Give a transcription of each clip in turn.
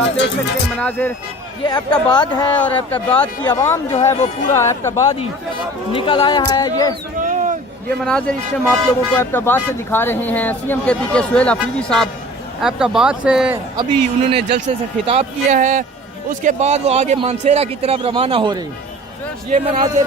आप देख सकते हैं मनाजिर, ये एबटाबाद है और एबटाबाद की आवाम जो है वो पूरा एबटाबाद ही निकल आया है। ये मनाजिर इस टाइम आप लोगों को एबटाबाद से दिखा रहे हैं। CM KP के सुहेल अफरीदी साहब एबटाबाद से अभी उन्होंने जलसे से खिताब किया है, उसके बाद वो आगे मानसेरा की तरफ रवाना हो रही है। ये मनाजिर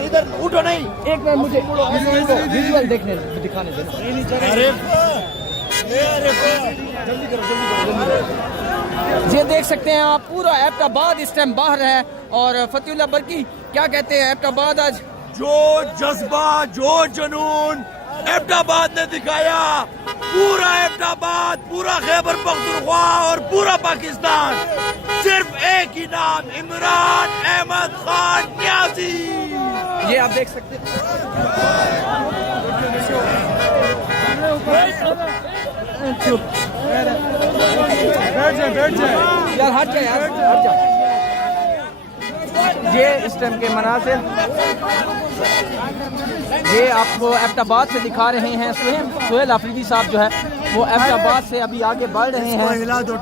इधर उठो नहीं, एक मिनट मुझे विजुअल देखने दिखाने देना। ये देख सकते हैं आप पूरा एबटाबाद इस टाइम बाहर है। और फतेहुल्लाह बरकी क्या कहते हैं, एबटाबाद आज जो जज्बा जो जुनून एबटाबाद ने दिखाया, पूरा एबटाबाद, पूरा खैबर पख्तूनख्वा और पूरा पाकिस्तान, सिर्फ एक ही नाम, इमरान अहमद खान न्याजी। ये आप देख सकते हैं। यार हट जा, यार हट जा। ये इस टाइम के मनासिर ये आपको एबटाबाद से दिखा रहे हैं। सुहेल अफरीदी साहब जो है वो एबटाबाद से अभी आगे बढ़ रहे हैं।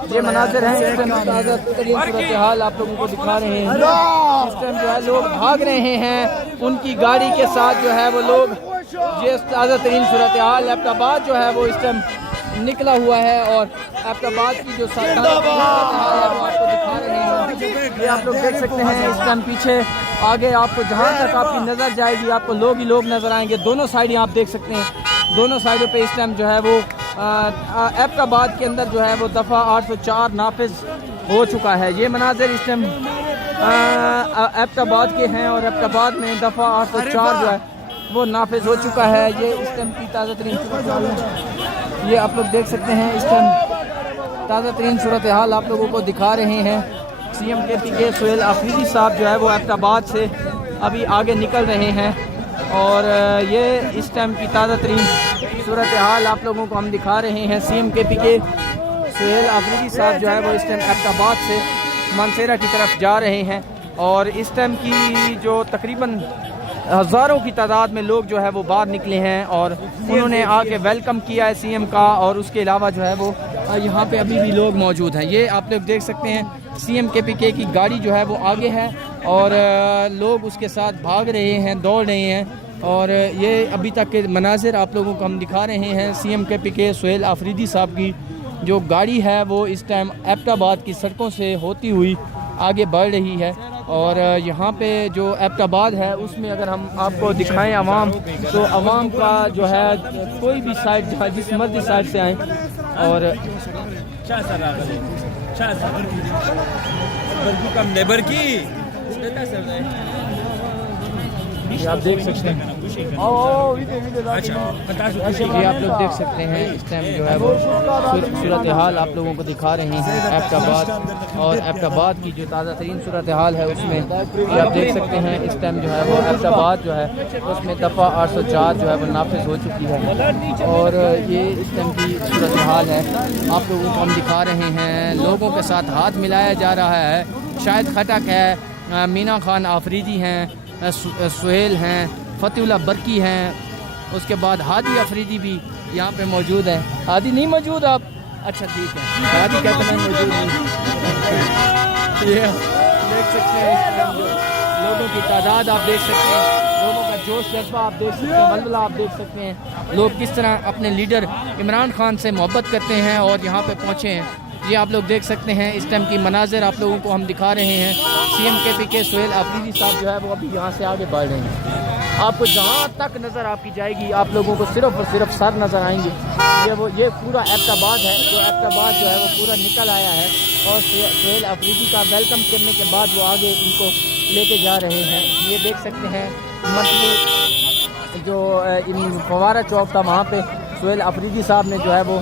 ये मनाजिर हैं, इस टाइम सूरत हाल आप लोगों को दिखा रहे हैं। इस टाइम जो है लोग भाग रहे हैं, उनकी गाड़ी के साथ जो है वो लोग, ये ताज़ा तरीन सूरत हाल एबटाबाद जो है वो इस टाइम निकला हुआ है। और एबटाबाद की जो आपको दिखा रहे हैं, ये आप लोग देख सकते हैं। इस टाइम पीछे आगे आपको जहाँ तक आपकी नज़र जाएगी आपको लोग ही लोग नज़र आएंगे। दोनों साइड आप देख सकते हैं, दोनों साइडों पे इस टाइम जो है वो एबटाबाद के अंदर जो है वो दफ़ा 804 नाफिज हो चुका है। ये मनाजिर इस टाइम एबटाबाद के हैं और एबटाबाद में दफ़ा 804 जो है वो नाफिज हो चुका है। ये इस टाइम की ताज़ा तरीन सूरत हाल है, ये आप लोग देख सकते हैं। इस टाइम ताज़ा तरीन सूरत हाल आप लोगों को दिखा रहे हैं। CM KP के सुहेल अफरीदी साहब जो है वो एबटाबाद से अभी आगे निकल रहे हैं। और ये इस टाइम की ताज़ा तरीन सूरत हाल आप लोगों को हम दिखा रहे हैं। CM KP के सुहेल अफरीदी साहब जो है वो इस टाइम एबटाबाद से मानसेरा की तरफ जा रहे हैं। और इस टाइम की जो तकरीबन हज़ारों की तादाद में लोग जो है वो बाहर निकले हैं और उन्होंने आके वेलकम किया है CM का। और उसके अलावा जो है वो यहाँ पे अभी भी लोग मौजूद हैं। ये आप लोग देख सकते हैं CM KP की गाड़ी जो है वो आगे है और लोग उसके साथ भाग रहे हैं, दौड़ रहे हैं। और ये अभी तक के मनाजिर आप लोगों को हम दिखा रहे हैं। CM KP के सुहेल अफरीदी साहब की जो गाड़ी है वो इस टाइम एबटाबाद की सड़कों से होती हुई आगे बढ़ रही है। और यहाँ पे जो एबटाबाद है उसमें अगर हम आपको दिखाएं अवाम, तो अवाम का जो है कोई भी साइड जिस मर्जी साइड से आए। और ये आप देख सकते हैं, ये आप लोग देख सकते हैं। इस टाइम जो है वो सूरत हाल आप लोगों को दिखा रहे हैं एबटाबाद। और एबटाबाद की जो ताज़ा तरीन सूरत हाल है उसमें ये आप देख सकते हैं। इस टाइम जो है वो एबटाबाद जो है उसमें दफ़ा 804 जो है वो नाफिज हो चुकी है। और ये इस टाइम की सूरत हाल है आप लोगों को हम दिखा रहे हैं। लोगों के साथ हाथ मिलाया जा रहा है। शाहिद खटक है, मीना खान आफरीदी हैं, सुहेल हैं, फतेहुल्लाह बरकी हैं, उसके बाद हादी अफरीदी भी यहाँ पे मौजूद है। हादी नहीं मौजूद आप? अच्छा ठीक है, हादी कहते हैं मौजूद नहीं। ये देख सकते हैं लोगों की तादाद आप देख सकते हैं, लोगों का जोश जज्बा आप देख सकते हैं, मलबला आप देख सकते हैं। लोग किस तरह अपने लीडर इमरान खान से मोहब्बत करते हैं और यहाँ पे पहुँचे हैं। ये आप लोग देख सकते हैं। इस टाइम की मनाजिर आप लोगों को हम दिखा रहे हैं। CM KP के सुहेल अफरीदी साहब जो है वो अभी यहाँ से आगे बढ़ रहे हैं। आपको जहाँ तक नज़र आपकी जाएगी आप लोगों को सिर्फ और सिर्फ सर नज़र आएंगे। ये पूरा एबटाबाद है, जो एबटाबाद जो है वो पूरा निकल आया है। और सुहेल अफरीदी का वेलकम करने के बाद वो आगे इनको लेके जा रहे हैं। ये देख सकते हैं मंथली जो फवारा चौक था वहाँ पे सुहेल अफरीदी साहब ने जो है वो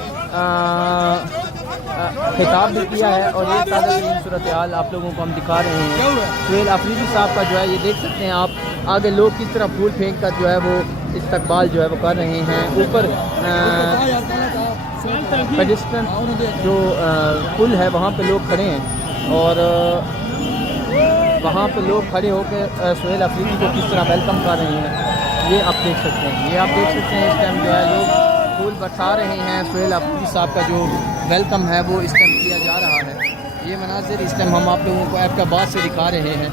खिताब भी किया है। और ये ताज़ा तरीन सूरत हाल आप लोगों को हम दिखा रहे हैं। सुहेल अफरीदी साहब का जो है ये देख सकते हैं आप, आगे लोग किस तरह फूल फेंक कर जो है वो इस्तकबाल जो है वो कर रहे हैं। ऊपर पेडिस्ट्रियन जो पुल है वहाँ पे लोग खड़े हैं और वहाँ पे लोग खड़े होकर सुहेल अफरीदी को किस तरह वेलकम कर रहे हैं ये आप देख सकते हैं। ये आप देख सकते हैं इस टाइम जो है लोग फूल बरसा रहे हैं। सुहेल अफरीदी साहब का जो वेलकम है वो इस टाइम किया जा रहा है। ये मनाजिर इस टाइम हम आप लोगों को एबटाबाद से दिखा रहे हैं।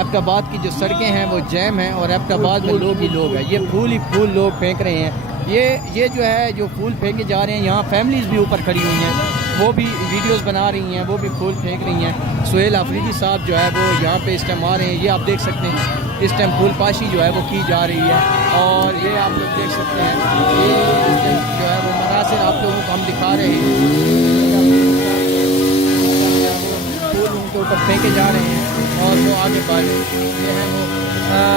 एबटाबाद की जो सड़कें हैं वो जैम हैं और एबटाबाद में लोग ही लोग हैं। ये फूल ही फूल लोग फेंक रहे हैं। ये जो है जो फूल फेंके जा रहे हैं, यहाँ फैमिलीज़ भी ऊपर खड़ी हुई हैं, वो भी वीडियोस बना रही हैं, वो भी फूल फेंक रही हैं। सुहेल अफरीदी साहब जो है वो यहाँ पे इस टाइम आ रहे हैं। ये आप देख सकते हैं इस टाइम फूल पाशी जो है वो की जा रही है और ये आप लोग देख सकते हैं ये इस टाइम जो है वो मनासिर आप लोगों को हम दिखा रहे हैं। फूल उनके ऊपर फेंके जा रहे हैं और वो आगे बढ़ रहे हैं। ये है वो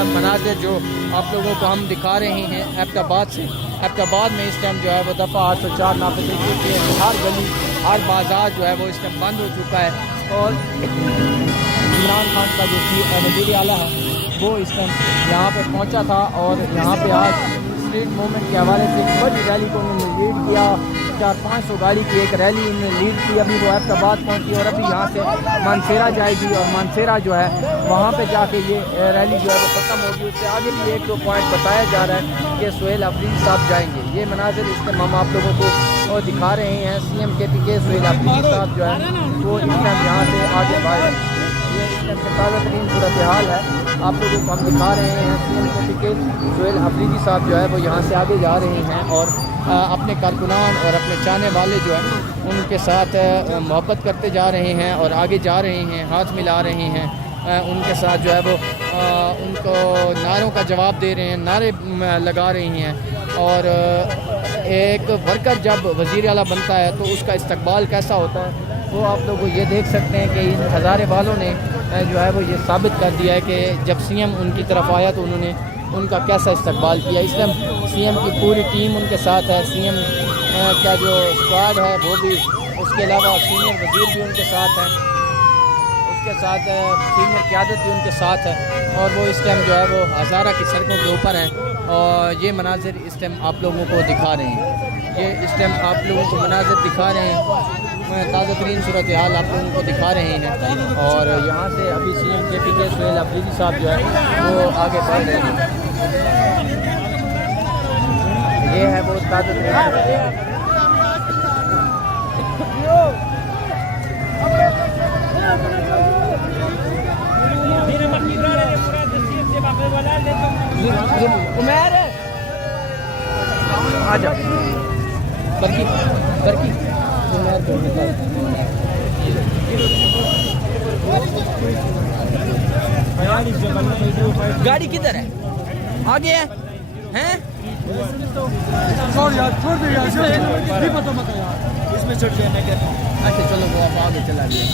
मनाजिर जो आप लोगों को हम दिखा रहे हैं एबटाबाद से। एबटाबाद में इस टाइम जो है वो दफ़ा 804 नाफिज के हर गली हर बाज़ार जो है वो इस टाइम बंद हो चुका है और इमरान खान का जो वज़ीर आला है वो इस टाइम यहाँ पे पहुँचा था और यहाँ पे आज स्ट्रीट मूवमेंट के हवाले से एक बड़ी रैली को उन्होंने लीड किया। 400-500 गाड़ी की एक रैली उन्होंने लीड की। अभी वो एबटाबाद पहुँची और अभी यहाँ से मानसेरा जाएगी और मानसेरा जो है वहाँ पे जाके ये रैली जो है वो ख़त्म होगी। उससे आगे भी 1-2 पॉइंट बताया जा रहा है कि सुहेल अफरीदी साहब जाएंगे। ये मनाजिर इस टाइम हम आप लोगों को दिखा रहे हैं। CM KPK सुहेल अफरीदी साहब जो है वो इस टाइम यहाँ से आगे बढ़ रहे हैं। ये इस टाइम का ताज़ा तरीन सूरत हाल है आप लोगों को हम दिखा रहे हैं। CM KPK सुहेल अफरीदी साहब जो है वो यहाँ से आगे जा रहे हैं और अपने कारकुनान और अपने चाहने वाले जो है उनके साथ मोहब्बत करते जा रहे हैं और आगे जा रहे हैं, हाथ मिला रहे हैं। उनके साथ जो है वो उनको नारों का जवाब दे रहे हैं, नारे लगा रही हैं। और एक वर्कर जब वज़ीर आला बनता है तो उसका इस्तकबाल कैसा होता है वो आप लोग ये देख सकते हैं कि इन हज़ारे वालों ने जो है वो ये साबित कर दिया है कि जब CM उनकी तरफ आया तो उन्होंने उनका कैसा इस्तकबाल किया। इस टाइम CM की पूरी टीम उनके साथ है। CM का जो स्क्वाड है वो भी, उसके अलावा सीनियर वज़ीर भी उनके साथ हैं, उसके साथ सीनियर क़यादत भी उनके साथ है और वो इस टाइम जो है वो हज़ारा की सड़कों के ऊपर हैं और ये मनाजिर इस टाइम आप लोगों को दिखा रहे हैं। ये इस टाइम आप लोगों को मनाजिर दिखा रहे हैं, ताज़ा तरीन सूरत हाल आप लोगों को दिखा रहे हैं। और यहाँ से अभी CM KPK सुहेल अफरीदी साहब जो है वो आगे बढ़ रहे हैं। ये है वो ताज़ा तरीन आ जा बरकी बरकी गाड़ी किधर है? आगे है हैं? छोड़ दे यार, नहीं पता मत यार, इसमें चढ़ जाना क्या? अच्छा चलो वो आप आगे चला गया।